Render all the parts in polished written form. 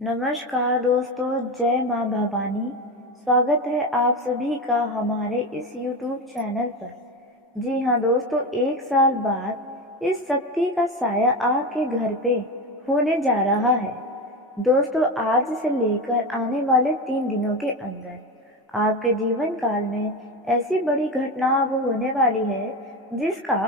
नमस्कार दोस्तों, जय माँ भवानी। स्वागत है आप सभी का हमारे इस YouTube चैनल पर। जी हाँ दोस्तों, 1 साल बाद इस शक्ति का साया आपके घर पे होने जा रहा है। दोस्तों, आज से लेकर आने वाले 3 दिनों के अंदर आपके जीवन काल में ऐसी बड़ी घटना अब होने वाली है जिसका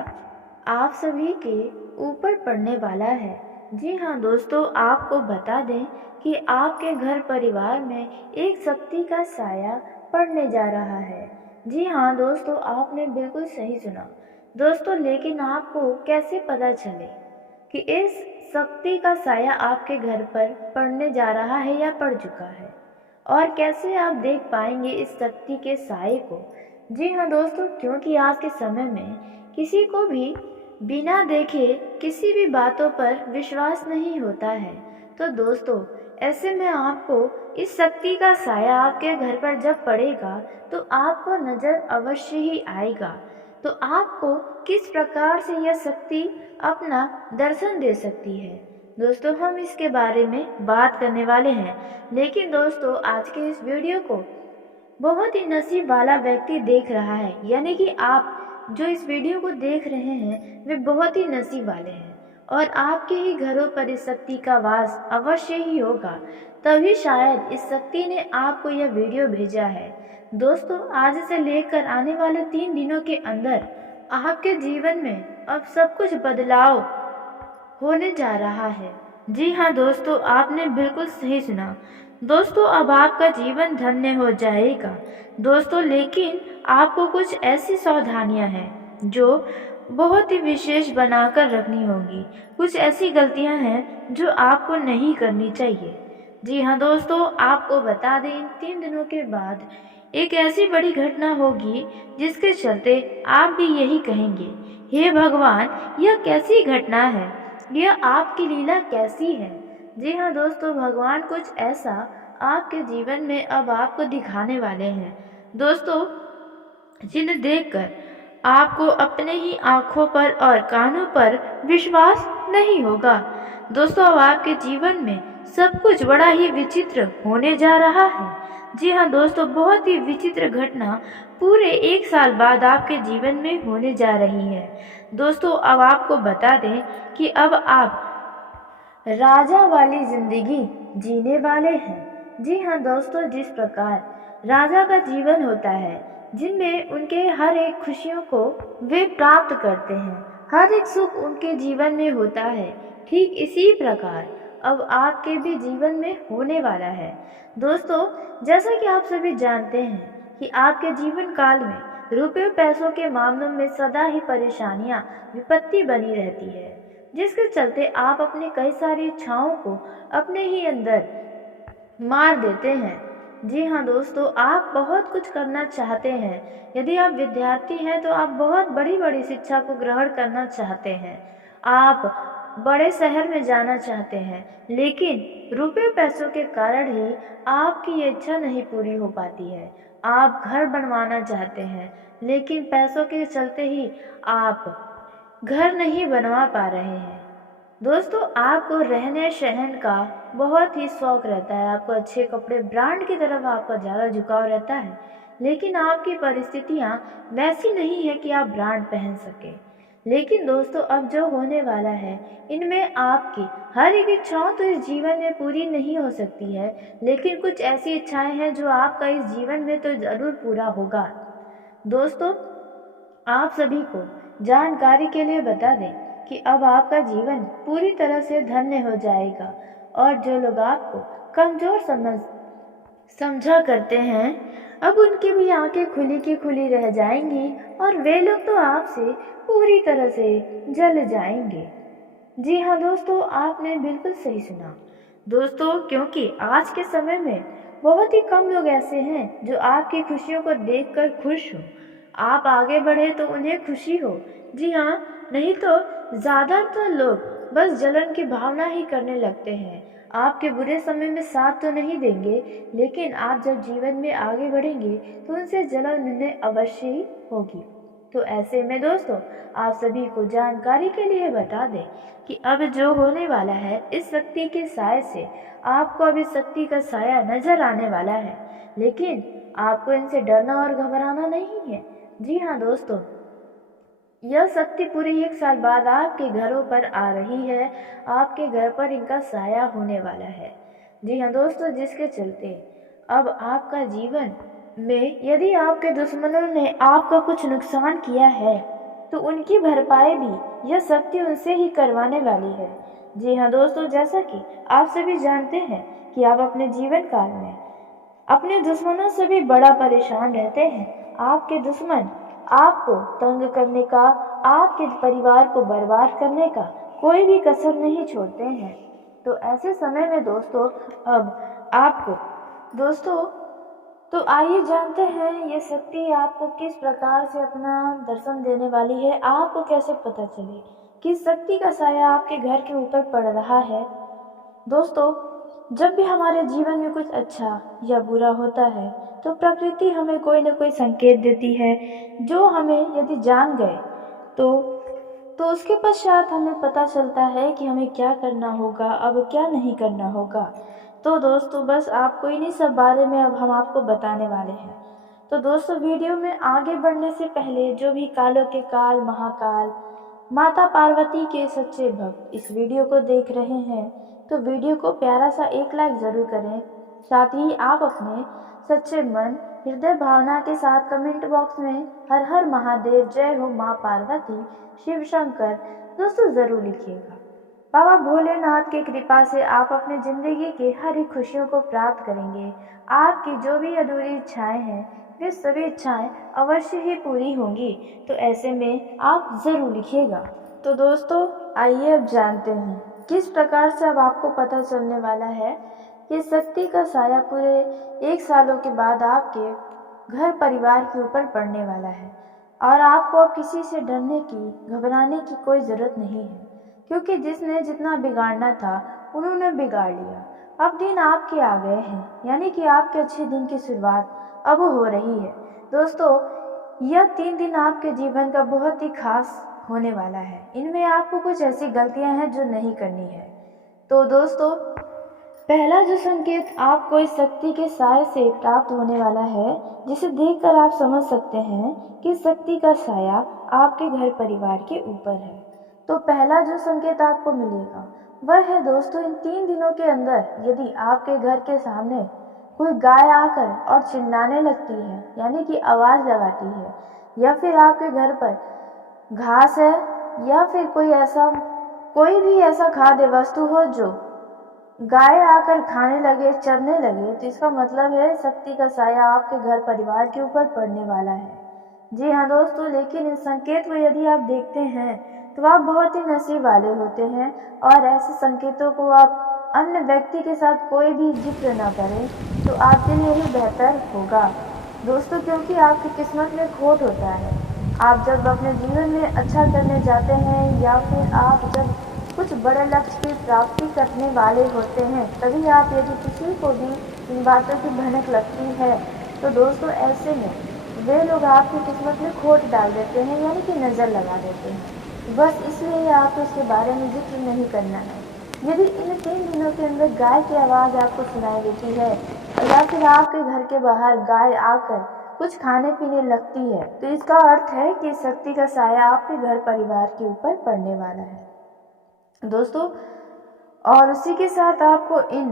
आप सभी के ऊपर पड़ने वाला है। जी हाँ दोस्तों, आपको बता दें कि आपके घर परिवार में एक शक्ति का साया पड़ने जा रहा है। जी हाँ दोस्तों, आपने बिल्कुल सही सुना। दोस्तों, लेकिन आपको कैसे पता चले कि इस शक्ति का साया आपके घर पर पड़ने जा रहा है या पड़ चुका है, और कैसे आप देख पाएंगे इस शक्ति के साये को? जी हाँ दोस्तों, क्योंकि आज के समय में किसी को भी बिना देखे किसी भी बातों पर विश्वास नहीं होता है। तो दोस्तों, ऐसे में आपको इस शक्ति का साया आपके घर पर जब पड़ेगा तो आपको नज़र अवश्य ही आएगा। तो आपको किस प्रकार से यह शक्ति अपना दर्शन दे सकती है, दोस्तों हम इसके बारे में बात करने वाले हैं। लेकिन दोस्तों, आज के इस वीडियो को बहुत ही नसीब वाला व्यक्ति देख रहा है, यानी कि आप जो इस वीडियो को देख रहे हैं वे बहुत ही नसीब वाले हैं, और आपके ही घरों पर इस शक्ति का वास अवश्य ही होगा। तभी शायद इस शक्ति ने आपको यह वीडियो भेजा है। दोस्तों, आज से लेकर आने वाले 3 दिनों के अंदर आपके जीवन में अब सब कुछ बदलाव होने जा रहा है। जी हाँ दोस्तों, आपने बिल्कुल सही सुना। दोस्तों, अब आपका जीवन धन्य हो जाएगा। दोस्तों, लेकिन आपको कुछ ऐसी सावधानियां हैं जो बहुत ही विशेष बनाकर रखनी होगी। कुछ ऐसी गलतियां हैं जो आपको नहीं करनी चाहिए। जी हाँ दोस्तों, आपको बता दें, इन 3 दिनों के बाद एक ऐसी बड़ी घटना होगी जिसके चलते आप भी यही कहेंगे, हे भगवान, यह कैसी घटना है, यह आपकी लीला कैसी है। जी हाँ दोस्तों, भगवान कुछ ऐसा आपके जीवन में अब आपको दिखाने वाले हैं दोस्तों, जिन्हें देखकर आपको अपने ही आँखों पर और कानों पर विश्वास नहीं होगा। दोस्तों, अब आपके जीवन में सब कुछ बड़ा ही विचित्र होने जा रहा है। जी हाँ दोस्तों, बहुत ही विचित्र घटना पूरे 1 साल बाद आपके जीवन में होने जा रही है। दोस्तों, अब आपको बता दें कि अब आप राजा वाली जिंदगी जीने वाले हैं। जी हाँ दोस्तों, जिस प्रकार राजा का जीवन होता है, जिनमें उनके हर एक खुशियों को वे प्राप्त करते हैं, हर एक सुख उनके जीवन में होता है, ठीक इसी प्रकार अब आपके भी जीवन में होने वाला है। दोस्तों, जैसा कि आप सभी जानते हैं कि आपके जीवन काल में रुपये पैसों के मामलों में सदा ही परेशानियां, विपत्ति बनी रहती है, जिसके चलते आप अपनी कई सारी इच्छाओं को अपने ही अंदर मार देते हैं। जी हाँ दोस्तों, आप बहुत कुछ करना चाहते हैं। यदि आप विद्यार्थी हैं तो आप बहुत बड़ी बड़ी शिक्षा को ग्रहण करना चाहते हैं, आप बड़े शहर में जाना चाहते हैं, लेकिन रुपये पैसों के कारण ही आपकी ये इच्छा नहीं पूरी हो पाती है। आप घर बनवाना चाहते हैं, लेकिन पैसों के चलते ही आप घर नहीं बनवा पा रहे हैं। दोस्तों, आपको रहने सहन का बहुत ही शौक रहता है, आपको अच्छे कपड़े, ब्रांड की तरफ आपका ज़्यादा झुकाव रहता है, लेकिन आपकी परिस्थितियाँ वैसी नहीं है कि आप ब्रांड पहन सकें। लेकिन दोस्तों, अब जो होने वाला है, इनमें आपकी हर एक इच्छाओं तो इस जीवन में पूरी नहीं हो सकती है, लेकिन कुछ ऐसी इच्छाएं हैं जो आपका इस जीवन में तो ज़रूर पूरा होगा। दोस्तों, आप सभी को जानकारी के लिए बता दें कि अब आपका जीवन पूरी तरह से धन्य हो जाएगा, और जो लोग आपको कमज़ोर समझा करते हैं, अब उनकी भी आंखें खुली की खुली रह जाएंगी, और वे लोग तो आपसे पूरी तरह से जल जाएंगे। जी हाँ दोस्तों, आपने बिल्कुल सही सुना। दोस्तों, क्योंकि आज के समय में बहुत ही कम लोग ऐसे हैं जो आपकी खुशियों को देखकर खुश हो, आप आगे बढ़े तो उन्हें खुशी हो। जी हाँ, नहीं तो ज़्यादातर लोग बस जलन की भावना ही करने लगते हैं। आपके बुरे समय में साथ तो नहीं देंगे, लेकिन आप जब जीवन में आगे बढ़ेंगे तो उनसे जलन उन्हें अवश्य ही होगी। तो ऐसे में दोस्तों आप सभी को जानकारी के लिए बता दें कि अब जो होने वाला है, इस शक्ति के साय से आपको अब इस शक्ति का साया नजर आने वाला है, लेकिन आपको इनसे डरना और घबराना नहीं है। जी हाँ दोस्तों, यह शक्ति पूरे 1 साल बाद आपके घरों पर आ रही है। आपके घर पर इनका साया होने वाला है। जी हाँ दोस्तों, जिसके चलते अब आपका जीवन में यदि आपके दुश्मनों ने आपका कुछ नुकसान किया है तो उनकी भरपाई भी यह शक्ति उनसे ही करवाने वाली है। जी हाँ दोस्तों, जैसा कि आप सभी जानते हैं कि आप अपने जीवन काल में अपने दुश्मनों से भी बड़ा परेशान रहते हैं। आपके दुश्मन आपको तंग करने का, आपके परिवार को बर्बाद करने का कोई भी कसर नहीं छोड़ते हैं। तो ऐसे समय में दोस्तों अब आपको तो आइए जानते हैं ये शक्ति आपको किस प्रकार से अपना दर्शन देने वाली है। आपको कैसे पता चले कि शक्ति का साया आपके घर के ऊपर पड़ रहा है। दोस्तों, जब भी हमारे जीवन में कुछ अच्छा या बुरा होता है तो प्रकृति हमें कोई न कोई संकेत देती है, जो हमें यदि जान गए तो उसके पश्चात हमें पता चलता है कि हमें क्या करना होगा, अब क्या नहीं करना होगा। तो दोस्तों बस आपको इन्हीं सब बारे में अब हम आपको बताने वाले हैं। तो दोस्तों, वीडियो में आगे बढ़ने से पहले जो भी कालों के काल महाकाल माता पार्वती के सच्चे भक्त इस वीडियो को देख रहे हैं तो वीडियो को प्यारा सा एक लाइक जरूर करें। साथ ही आप अपने सच्चे मन हृदय भावना के साथ कमेंट बॉक्स में हर हर महादेव, जय हो माँ पार्वती, शिव शंकर दोस्तों जरूर लिखिएगा। बाबा भोलेनाथ की कृपा से आप अपनी जिंदगी की हर एक खुशियों को प्राप्त करेंगे। आपकी जो भी अधूरी इच्छाएं हैं वे सभी इच्छाएं अवश्य ही पूरी होंगी। तो ऐसे में आप जरूर लिखिएगा। तो दोस्तों आइए अब जानते हैं किस प्रकार से अब आपको पता चलने वाला है कि शक्ति का साया पूरे 1 सालों के बाद आपके घर परिवार के ऊपर पड़ने वाला है। और आपको अब किसी से डरने की, घबराने की कोई ज़रूरत नहीं है, क्योंकि जिसने जितना बिगाड़ना था उन्होंने बिगाड़ लिया। अब दिन आपके आ गए हैं, यानी कि आपके अच्छे दिन की शुरुआत अब हो रही है। दोस्तों, यह 3 दिन आपके जीवन का बहुत ही खास होने वाला है। इनमें आपको कुछ ऐसी गलतियां हैं जो नहीं करनी है। तो दोस्तों, पहला जो संकेत आपको इस शक्ति के साय से प्राप्त होने वाला है, जिसे देखकर आप समझ सकते हैं कि शक्ति का साया आपके घर परिवार के ऊपर है। तो पहला जो संकेत आपको मिलेगा वह है दोस्तों, इन 3 दिनों के अंदर यदि आपके घर के सामने कोई गाय आकर और चिल्लाने लगती है, यानी कि आवाज लगाती है, या फिर आपके घर पर घास है या फिर कोई भी ऐसा खाद्य वस्तु हो जो गाय आकर खाने लगे, चरने लगे, तो इसका मतलब है शक्ति का साया आपके घर परिवार के ऊपर पड़ने वाला है। जी हाँ दोस्तों, लेकिन इस संकेत को यदि आप देखते हैं तो आप बहुत ही नसीब वाले होते हैं और ऐसे संकेतों को आप अन्य व्यक्ति के साथ कोई भी जिक्र न करें तो आपके लिए ही बेहतर होगा दोस्तों, क्योंकि आपकी किस्मत में खोट होता है। आप जब अपने जीवन में अच्छा करने जाते हैं या फिर आप जब कुछ बड़े लक्ष्य की प्राप्ति करने वाले होते हैं, तभी आप यदि किसी को भी इन बातों की भनक लगती है तो दोस्तों ऐसे में वे लोग आपकी किस्मत में खोट डाल देते हैं, यानी कि नज़र लगा देते हैं। बस इसलिए आपको इसके बारे में जिक्र नहीं करना है। यदि इन 3 दिनों के अंदर गाय की आवाज़ आपको सुनाई देती है या फिर आपके घर के बाहर गाय आकर कुछ खाने पीने लगती है, तो इसका अर्थ है कि शक्ति का साया आपके घर परिवार के ऊपर पड़ने वाला है दोस्तों। और उसी के साथ आपको इन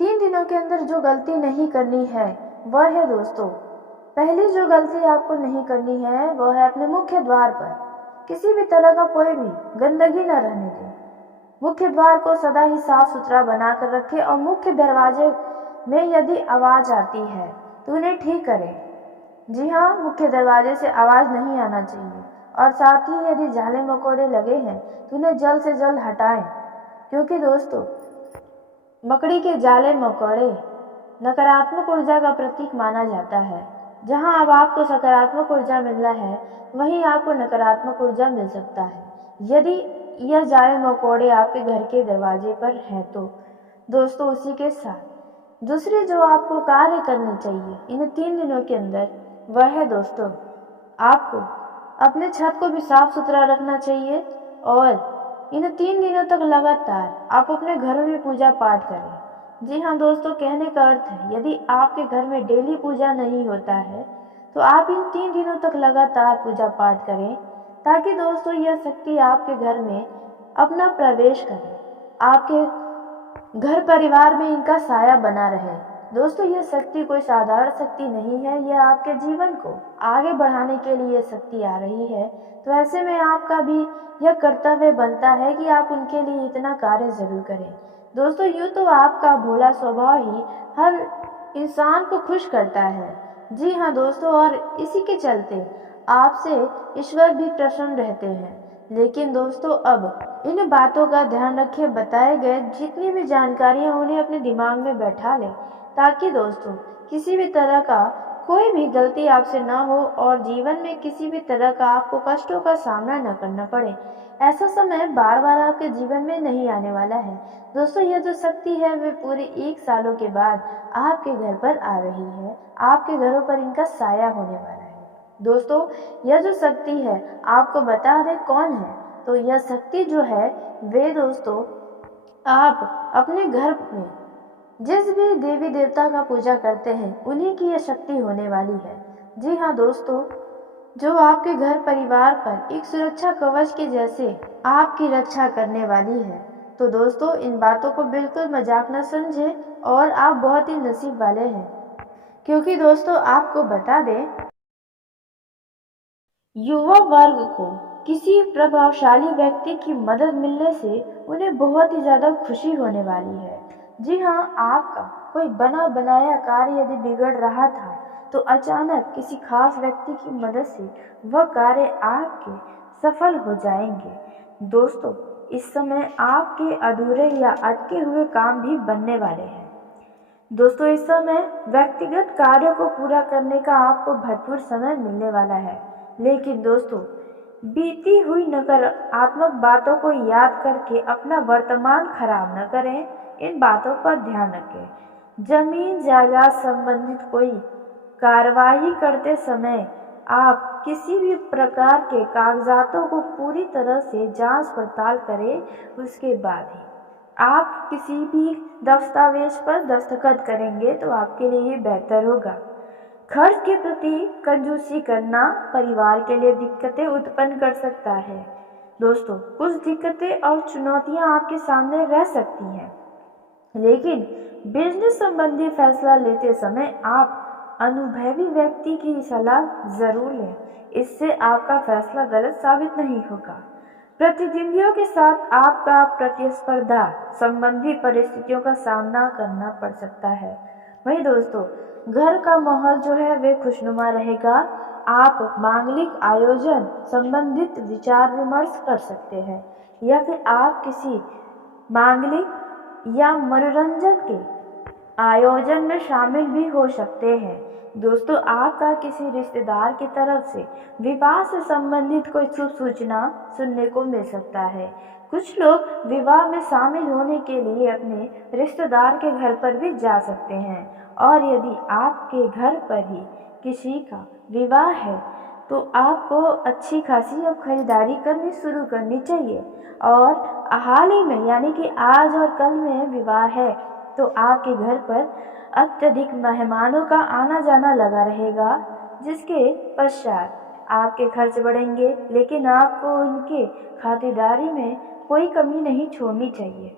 3 दिनों के अंदर जो गलती नहीं करनी है वह है दोस्तों, पहली जो गलती आपको नहीं करनी है वह है अपने मुख्य द्वार पर किसी भी तरह का कोई भी गंदगी न रहने दें। मुख्य द्वार को सदा ही साफ सुथरा बनाकर रखें और मुख्य दरवाजे में यदि आवाज आती है तो उन्हें ठीक करें। जी हाँ, मुख्य दरवाजे से आवाज नहीं आना चाहिए। और साथ ही यदि जाले मकोड़े लगे हैं तो उन्हें जल्द से जल्द हटाएं, क्योंकि दोस्तों मकड़ी के जाले मकोड़े नकारात्मक ऊर्जा का प्रतीक माना जाता है। जहां अब आपको सकारात्मक ऊर्जा मिलना है वहीं आपको नकारात्मक ऊर्जा मिल सकता है यदि यह जाले मकोड़े आपके घर के दरवाजे पर हैं तो दोस्तों। उसी के साथ दूसरी जो आपको कार्य करनी चाहिए इन 3 दिनों के अंदर वह है दोस्तों, आपको अपने छत को भी साफ सुथरा रखना चाहिए और इन 3 दिनों तक लगातार आप अपने घरों में पूजा पाठ करें। जी हाँ दोस्तों, कहने का अर्थ है यदि आपके घर में डेली पूजा नहीं होता है तो आप इन 3 दिनों तक लगातार पूजा पाठ करें, ताकि दोस्तों यह शक्ति आपके घर में अपना प्रवेश करे, आपके घर परिवार में इनका साया बना रहे। दोस्तों, यह शक्ति कोई साधारण शक्ति नहीं है, यह आपके जीवन को आगे बढ़ाने के लिए शक्ति आ रही है। तो ऐसे में आपका भी यह कर्तव्य बनता है कि आप उनके लिए इतना कार्य जरूर करें। दोस्तों, यूँ तो आपका भोला स्वभाव ही हर इंसान को खुश करता है। जी हाँ दोस्तों, और इसी के चलते आपसे ईश्वर भी प्रसन्न रहते हैं। लेकिन दोस्तों, अब इन बातों का ध्यान रखिए, बताए गए जितनी भी जानकारियां उन्हें अपने दिमाग में बैठा लें, ताकि दोस्तों किसी भी तरह का कोई भी गलती आपसे ना हो और जीवन में किसी भी तरह का आपको कष्टों का सामना न करना पड़े। ऐसा समय बार बार आपके जीवन में नहीं आने वाला है। दोस्तों, यह जो शक्ति है वे पूरे 1 सालों के बाद आपके घर पर आ रही है, आपके घरों पर इनका साया होने वाला है। दोस्तों, यह जो शक्ति है आपको बता दें कौन है, तो यह शक्ति जो है वे दोस्तों आप अपने घर में जिस भी देवी देवता का पूजा करते हैं उन्हीं की यह शक्ति होने वाली है। जी हाँ दोस्तों, जो आपके घर परिवार पर एक सुरक्षा कवच के जैसे आपकी रक्षा करने वाली है। तो दोस्तों, इन बातों को बिल्कुल मजाक न समझें और आप बहुत ही नसीब वाले हैं, क्योंकि दोस्तों आपको बता दें, युवा वर्ग को किसी प्रभावशाली व्यक्ति की मदद मिलने से उन्हें बहुत ही ज़्यादा खुशी होने वाली है। जी हाँ, आपका कोई बना बनाया कार्य यदि बिगड़ रहा था तो अचानक किसी खास व्यक्ति की मदद से वह कार्य आपके सफल हो जाएंगे। दोस्तों, इस समय आपके अधूरे या अटके हुए काम भी बनने वाले हैं। दोस्तों, इस समय व्यक्तिगत कार्यों को पूरा करने का आपको भरपूर समय मिलने वाला है। लेकिन दोस्तों, बीती हुई नकारात्मक बातों को याद करके अपना वर्तमान खराब न करें, इन बातों पर ध्यान रखें। जमीन जायदाद संबंधित कोई कार्रवाई करते समय आप किसी भी प्रकार के कागजातों को पूरी तरह से जांच पड़ताल करें, उसके बाद ही आप किसी भी दस्तावेज पर दस्तखत करेंगे तो आपके लिए ही बेहतर होगा। खर्च के प्रति कंजूसी करना परिवार के लिए दिक्कतें उत्पन्न कर सकता है। दोस्तों, कुछ दिक्कतें और चुनौतियां आपके सामने रह सकती हैं, लेकिन बिजनेस संबंधी फैसला लेते समय आप अनुभवी व्यक्ति की सलाह जरूर लें, इससे आपका फैसला गलत साबित नहीं होगा। प्रतिद्वंदियों के साथ आपका प्रतिस्पर्धा संबंधी परिस्थितियों का सामना करना पड़ सकता है। वहीं दोस्तों, घर का माहौल जो है वे खुशनुमा रहेगा। आप मांगलिक आयोजन संबंधित विचार विमर्श कर सकते हैं, या फिर आप किसी मांगलिक या मनोरंजन के आयोजन में शामिल भी हो सकते हैं। दोस्तों, आपका किसी रिश्तेदार की तरफ से विवाह से संबंधित कोई शुभ सूचना सुनने को मिल सकता है। कुछ लोग विवाह में शामिल होने के लिए अपने रिश्तेदार के घर पर भी जा सकते हैं, और यदि आपके घर पर ही किसी का विवाह है तो आपको अच्छी खासी अब खरीदारी करनी शुरू करनी चाहिए। और हाल ही में यानी कि आज और कल में विवाह है तो आपके घर पर अत्यधिक मेहमानों का आना जाना लगा रहेगा, जिसके पश्चात आपके खर्च बढ़ेंगे, लेकिन आपको उनके खातिरदारी में कोई कमी नहीं छोड़नी चाहिए।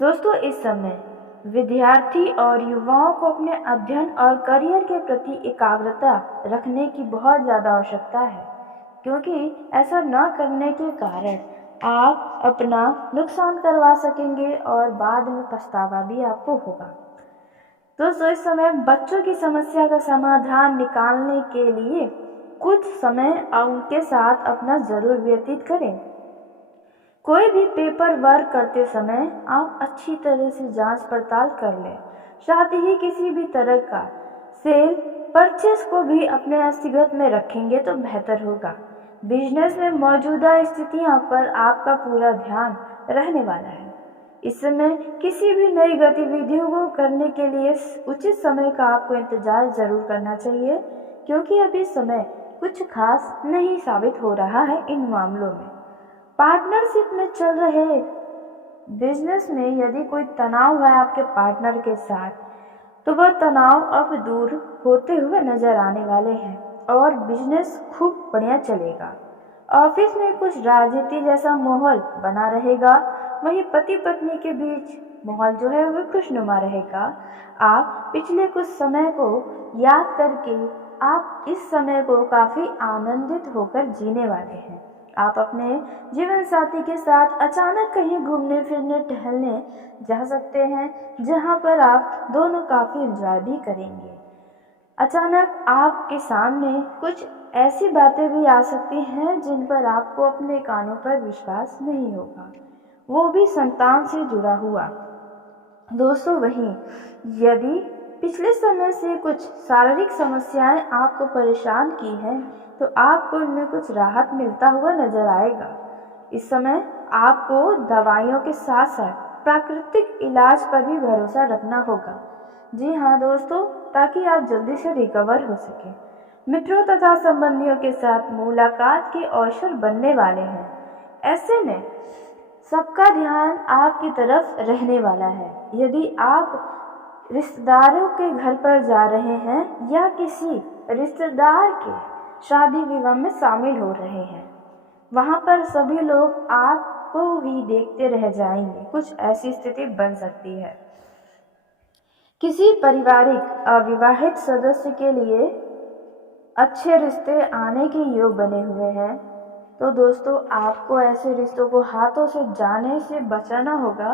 दोस्तों, इस समय विद्यार्थी और युवाओं को अपने अध्ययन और करियर के प्रति एकाग्रता रखने की बहुत ज़्यादा आवश्यकता है, क्योंकि ऐसा न करने के कारण आप अपना नुकसान करवा सकेंगे और बाद में पछतावा भी आपको होगा। दोस्तों, इस समय बच्चों की समस्या का समाधान निकालने के लिए कुछ समय उनके साथ अपना जरूर व्यतीत करें। कोई भी पेपर वर्क करते समय आप अच्छी तरह से जांच पड़ताल कर लें। साथ ही किसी भी तरह का सेल परचेस को भी अपने अस्तिगत में रखेंगे तो बेहतर होगा। बिजनेस में मौजूदा स्थितियों पर आपका पूरा ध्यान रहने वाला है। इस समय किसी भी नई गतिविधियों को करने के लिए उचित समय का आपको इंतजार जरूर करना चाहिए, क्योंकि अभी समय कुछ खास नहीं साबित हो रहा है इन मामलों में। पार्टनरशिप में चल रहे बिजनेस में यदि कोई तनाव है आपके पार्टनर के साथ, तो वह तनाव अब दूर होते हुए नजर आने वाले हैं और बिजनेस खूब बढ़िया चलेगा। ऑफिस में कुछ राजनीति जैसा माहौल बना रहेगा, वहीं पति पत्नी के बीच माहौल जो है वह खुशनुमा रहेगा। आप पिछले कुछ समय को याद करके आप इस समय को काफी आनंदित होकर जीने वाले हैं। आप अपने जीवन साथी के साथ अचानक कहीं घूमने फिरने टहलने जा सकते हैं, जहां पर आप दोनों काफी एंजॉय भी करेंगे। अचानक आपके सामने कुछ ऐसी बातें भी आ सकती हैं जिन पर आपको अपने कानों पर विश्वास नहीं होगा, वो भी संतान से जुड़ा हुआ। दोस्तों वहीं यदि पिछले समय से कुछ शारीरिक समस्याएं आपको परेशान की हैं, तो आपको इनमें कुछ राहत मिलता हुआ नजर आएगा। इस समय आपको दवाइयों के साथ साथ प्राकृतिक इलाज पर भी भरोसा रखना होगा। जी हाँ दोस्तों, ताकि आप जल्दी से रिकवर हो सके। मित्रों तथा संबंधियों के साथ मुलाकात के अवसर बनने वाले हैं। ऐसे में सबका ध्यान आपकी तरफ रहने वाला है। यदि आप रिश्तेदारों के घर पर जा रहे हैं या किसी रिश्तेदार के शादी विवाह में शामिल हो रहे हैं, वहां पर सभी लोग आपको ही देखते रह जाएंगे। कुछ ऐसी स्थिति बन सकती है। किसी पारिवारिक अविवाहित सदस्य के लिए अच्छे रिश्ते आने के योग बने हुए हैं। तो दोस्तों आपको ऐसे रिश्तों को हाथों से जाने से बचाना होगा,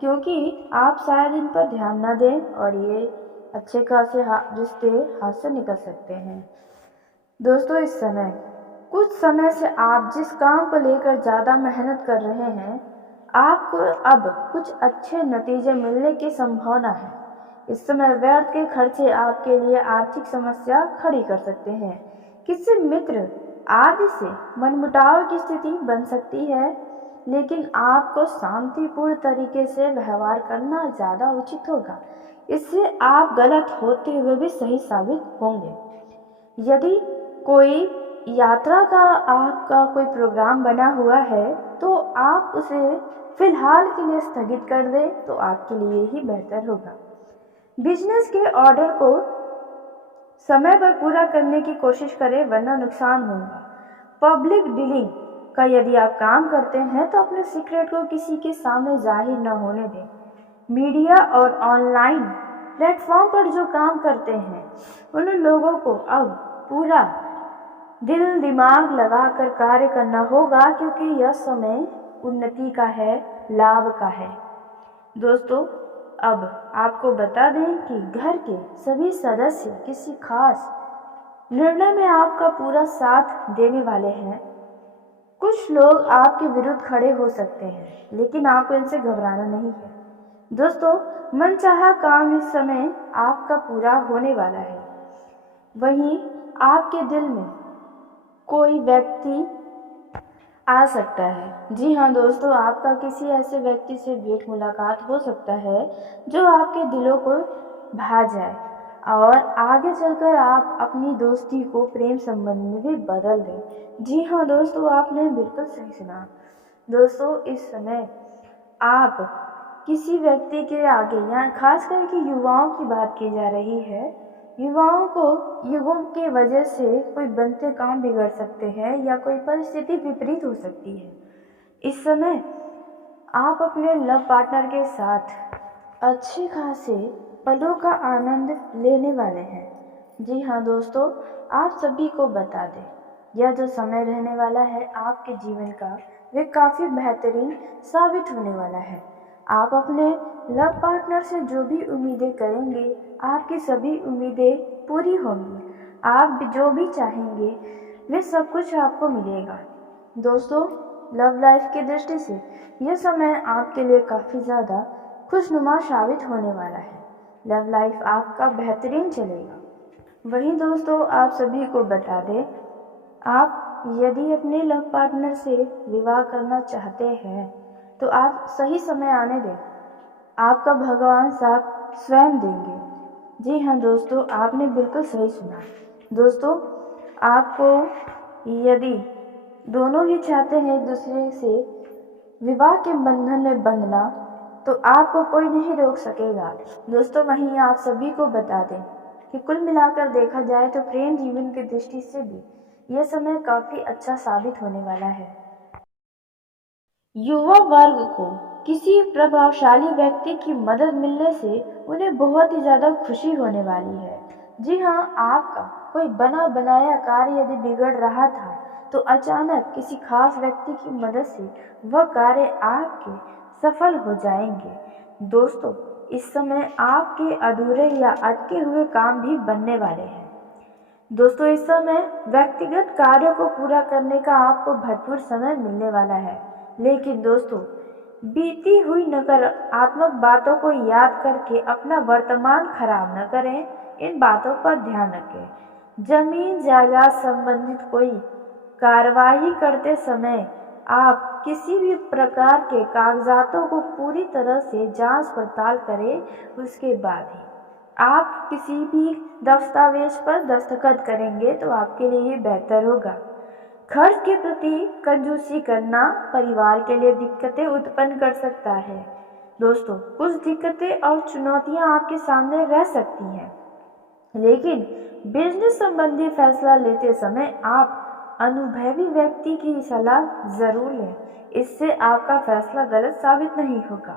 क्योंकि आप शायद इन पर ध्यान न दें और ये अच्छे खासे रिश्ते हाथ से निकल सकते हैं। दोस्तों इस समय कुछ समय से आप जिस काम को लेकर ज़्यादा मेहनत कर रहे हैं, आपको अब कुछ अच्छे नतीजे मिलने की संभावना है। इस समय व्यर्थ के खर्चे आपके लिए आर्थिक समस्या खड़ी कर सकते हैं। किसी मित्र आदि से मनमुटाव की स्थिति बन सकती है, लेकिन आपको शांतिपूर्ण तरीके से व्यवहार करना ज़्यादा उचित होगा। इससे आप गलत होते हुए भी सही साबित होंगे। यदि कोई यात्रा का आपका कोई प्रोग्राम बना हुआ है, तो आप उसे फिलहाल के लिए स्थगित कर दें, तो आपके लिए ही बेहतर होगा। बिजनेस के ऑर्डर को समय पर पूरा करने की कोशिश करें, वरना नुकसान होगा। पब्लिक डीलिंग का यदि आप काम करते हैं, तो अपने सीक्रेट को किसी के सामने जाहिर न होने दें। मीडिया और ऑनलाइन प्लेटफॉर्म पर जो काम करते हैं, उन लोगों को अब पूरा दिल दिमाग लगाकर कार्य करना होगा, क्योंकि यह समय उन्नति का है, लाभ का है। दोस्तों अब आपको बता दें कि घर के सभी सदस्य किसी खास निर्णय में आपका पूरा साथ देने वाले हैं। कुछ लोग आपके विरुद्ध खड़े हो सकते हैं, लेकिन आपको इनसे घबराना नहीं है। दोस्तों मनचाहा काम इस समय आपका पूरा होने वाला है। वहीं आपके दिल में कोई व्यक्ति आ सकता है। जी हाँ दोस्तों, आपका किसी ऐसे व्यक्ति से भेंट मुलाकात हो सकता है जो आपके दिलों को भा जाए और आगे चलकर आप अपनी दोस्ती को प्रेम संबंध में भी बदल दें। जी हाँ दोस्तों, आपने बिल्कुल सही सुना। दोस्तों इस समय आप किसी व्यक्ति के आगे, यहाँ खास करके युवाओं की बात की जा रही है, युवाओं को युगों के वजह से कोई बनते काम बिगड़ सकते हैं या कोई परिस्थिति विपरीत हो सकती है। इस समय आप अपने लव पार्टनर के साथ अच्छे खासे पलों का आनंद लेने वाले हैं। जी हाँ दोस्तों, आप सभी को बता दें, यह जो समय रहने वाला है आपके जीवन का, वे काफ़ी बेहतरीन साबित होने वाला है। आप अपने लव पार्टनर से जो भी उम्मीदें करेंगे, आपकी सभी उम्मीदें पूरी होंगी। आप जो भी चाहेंगे वे सब कुछ आपको मिलेगा। दोस्तों लव लाइफ की दृष्टि से यह समय आपके लिए काफ़ी ज़्यादा खुशनुमा साबित होने वाला है। लव लाइफ आपका बेहतरीन चलेगा। वहीं दोस्तों आप सभी को बता दें, आप यदि अपने लव पार्टनर से विवाह करना चाहते हैं, तो आप सही समय आने दें, आपका भगवान साथ स्वयं देंगे। जी हाँ दोस्तों, आपने बिल्कुल सही सुना। दोस्तों आपको यदि दोनों ही चाहते हैं एक दूसरे से विवाह के बंधन में बंधना, तो आपको कोई नहीं रोक सकेगा। दोस्तों, वहीं आप सभी को बता दें कि कुल मिलाकर देखा जाए तो प्रेम जीवन की दृष्टि से भी यह समय काफ़ी अच्छा साबित होने वाला है। युवा वर्ग को किसी प्रभावशाली व्यक्ति की मदद मिलने से उन्हें बहुत ही ज़्यादा खुशी होने वाली है। जी हाँ, आपका कोई बना बनाया कार्य यदि बिगड़ रहा था तो अचानक किसी खास व्यक्ति की मदद से वह कार्य आपके सफल हो जाएंगे। दोस्तों, इस समय आपके अधूरे या अटके हुए काम भी बनने वाले हैं। दोस्तों, इस समय व्यक्तिगत कार्यों को पूरा करने का आपको भरपूर समय मिलने वाला है। लेकिन दोस्तों, बीती हुई नकारात्मक बातों को याद करके अपना वर्तमान खराब न करें, इन बातों पर ध्यान रखें। जमीन जायदाद संबंधित कोई कार्रवाई करते समय आप किसी भी प्रकार के कागजातों को पूरी तरह से जांच पड़ताल करें, उसके बाद ही आप किसी भी दस्तावेज पर दस्तखत करेंगे तो आपके लिए ये बेहतर होगा। खर्च के प्रति कंजूसी करना परिवार के लिए दिक्कतें उत्पन्न कर सकता है। दोस्तों, कुछ दिक्कतें और चुनौतियां आपके सामने रह सकती हैं, लेकिन बिजनेस संबंधी फैसला लेते समय आप अनुभवी व्यक्ति की सलाह जरूर लें। इससे आपका फैसला गलत साबित नहीं होगा।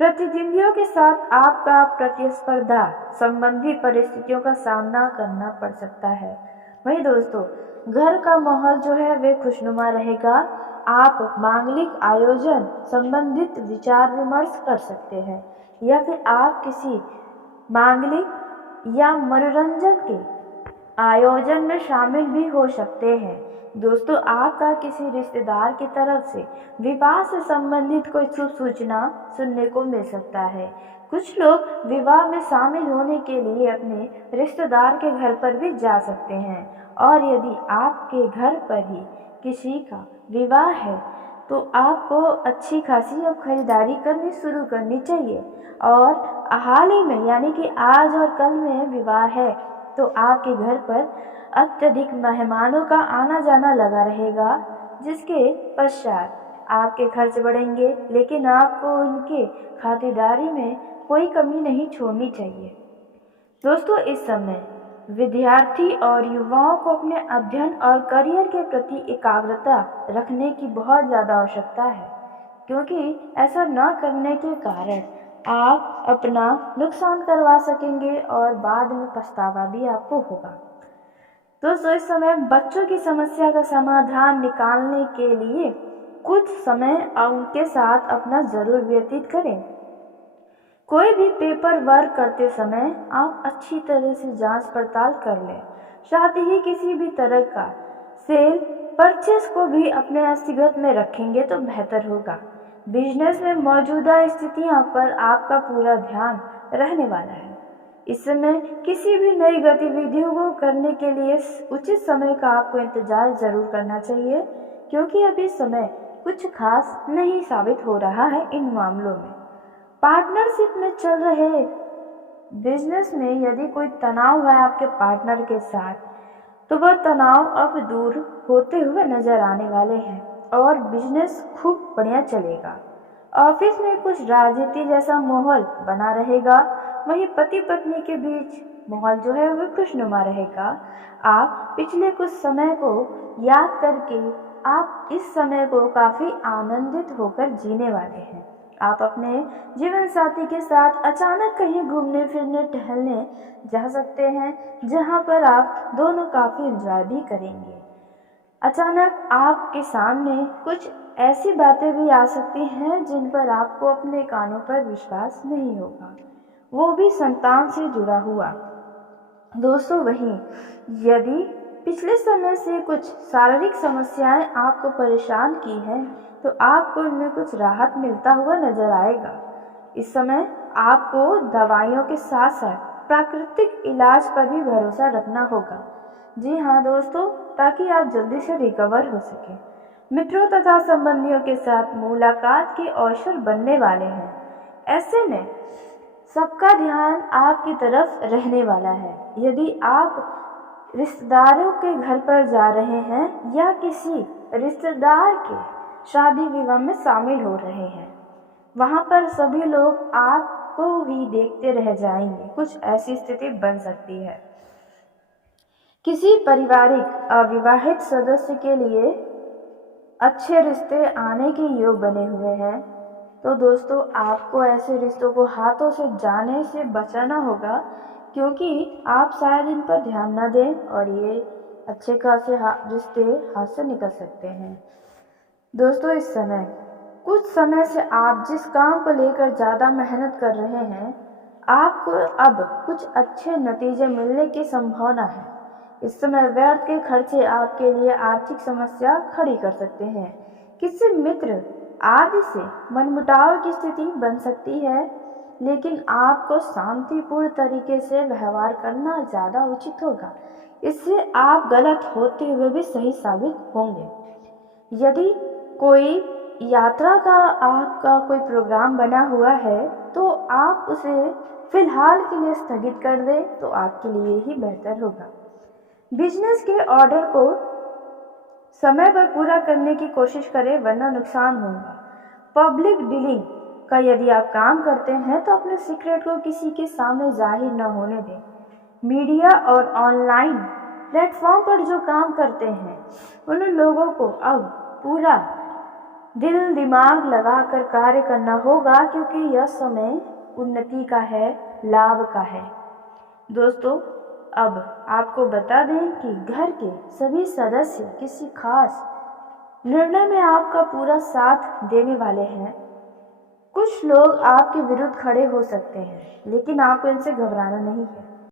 प्रतिद्वंदियों के साथ आपका प्रतिस्पर्धा संबंधी परिस्थितियों का सामना करना पड़ सकता है। वहीं दोस्तों, घर का माहौल जो है वे खुशनुमा रहेगा। आप मांगलिक आयोजन संबंधित विचार विमर्श कर सकते हैं, या फिर आप किसी मांगलिक या मनोरंजन के आयोजन में शामिल भी हो सकते हैं। दोस्तों, आपका किसी रिश्तेदार की तरफ से विवाह से संबंधित कोई शुभ सूचना सुनने को मिल सकता है। कुछ लोग विवाह में शामिल होने के लिए अपने रिश्तेदार के घर पर भी जा सकते हैं, और यदि आपके घर पर ही किसी का विवाह है तो आपको अच्छी खासी अब खरीदारी करनी शुरू करनी चाहिए। और हाल ही में यानी कि आज और कल में विवाह है तो आपके घर पर अत्यधिक मेहमानों का आना जाना लगा रहेगा, जिसके पश्चात आपके खर्च बढ़ेंगे, लेकिन आपको उनके खातिरदारी में कोई कमी नहीं छोड़नी चाहिए। दोस्तों, इस समय विद्यार्थी और युवाओं को अपने अध्ययन और करियर के प्रति एकाग्रता रखने की बहुत ज़्यादा आवश्यकता है, क्योंकि ऐसा न करने के कारण आप अपना नुकसान करवा सकेंगे और बाद में पछतावा भी आपको होगा। दोस्तों, इस समय बच्चों की समस्या का समाधान निकालने के लिए कुछ समय उनके साथ अपना जरूर व्यतीत करें। कोई भी पेपर वर्क करते समय आप अच्छी तरह से जांच पड़ताल कर लें। साथ ही किसी भी तरह का सेल परचेस को भी अपने व्यक्तिगत में रखेंगे तो बेहतर होगा। बिजनेस में मौजूदा स्थितियों पर आपका पूरा ध्यान रहने वाला है। इस समय किसी भी नई गतिविधियों को करने के लिए उचित समय का आपको इंतजार जरूर करना चाहिए, क्योंकि अभी समय कुछ खास नहीं साबित हो रहा है इन मामलों में। पार्टनरशिप में चल रहे बिजनेस में यदि कोई तनाव है आपके पार्टनर के साथ, तो वह तनाव अब दूर होते हुए नजर आने वाले हैं और बिजनेस खूब बढ़िया चलेगा। ऑफिस में कुछ राजनीति जैसा माहौल बना रहेगा, वहीं पति पत्नी के बीच माहौल जो है वह खुशनुमा रहेगा। आप पिछले कुछ समय को याद करके आप इस समय को काफ़ी आनंदित होकर जीने वाले हैं। आप अपने जीवन साथी के साथ अचानक कहीं घूमने फिरने टहलने जा सकते हैं, जहां पर आप दोनों काफ़ी एंजॉय भी करेंगे। अचानक आपके सामने कुछ ऐसी बातें भी आ सकती हैं जिन पर आपको अपने कानों पर विश्वास नहीं होगा, वो भी संतान से जुड़ा हुआ। दोस्तों, वहीं यदि पिछले समय से कुछ शारीरिक समस्याएं आपको परेशान की हैं, तो आपको इनमें कुछ राहत मिलता हुआ नजर आएगा। इस समय आपको दवाइयों के साथ साथ प्राकृतिक इलाज पर भी भरोसा रखना होगा। जी हाँ दोस्तों, ताकि आप जल्दी से रिकवर हो सकें। मित्रों तथा संबंधियों के साथ मुलाकात के अवसर बनने वाले हैं। ऐसे में सबका ध्यान आपकी तरफ रहने वाला है। यदि आप रिश्तेदारों के घर पर जा रहे हैं या किसी रिश्तेदार के शादी विवाह में शामिल हो रहे हैं, वहाँ पर सभी लोग आपको ही देखते रह जाएंगे। कुछ ऐसी स्थिति बन सकती है। किसी पारिवारिक अविवाहित सदस्य के लिए अच्छे रिश्ते आने के योग बने हुए हैं। तो दोस्तों, आपको ऐसे रिश्तों को हाथों से जाने से बचाना होगा, क्योंकि आप शायद इन पर ध्यान न दें और ये अच्छे खासे रिश्ते हाथ से निकल सकते हैं। दोस्तों, इस समय कुछ समय से आप जिस काम को लेकर ज़्यादा मेहनत कर रहे हैं, आपको अब कुछ अच्छे नतीजे मिलने की संभावना है। इस समय व्यर्थ के खर्चे आपके लिए आर्थिक समस्या खड़ी कर सकते हैं। किसी मित्र आदि से मनमुटाव की स्थिति बन सकती है, लेकिन आपको शांतिपूर्ण तरीके से व्यवहार करना ज़्यादा उचित होगा। इससे आप गलत होते हुए भी सही साबित होंगे। यदि कोई यात्रा का आपका कोई प्रोग्राम बना हुआ है, तो आप उसे फिलहाल के लिए स्थगित कर दें, तो आपके लिए ही बेहतर होगा। बिजनेस के ऑर्डर को समय पर पूरा करने की कोशिश करें, वरना नुकसान होगा। पब्लिक डीलिंग का यदि आप काम करते हैं तो अपने सीक्रेट को किसी के सामने जाहिर न होने दें। मीडिया और ऑनलाइन प्लेटफॉर्म पर जो काम करते हैं, उन लोगों को अब पूरा दिल दिमाग लगाकर कार्य करना होगा, क्योंकि यह समय उन्नति का है, लाभ का है। दोस्तों, अब आपको बता दें कि घर के सभी सदस्य किसी खास निर्णय में आपका पूरा साथ देने वाले हैं। कुछ लोग आपके विरुद्ध खड़े हो सकते हैं, लेकिन आपको इनसे घबराना नहीं है।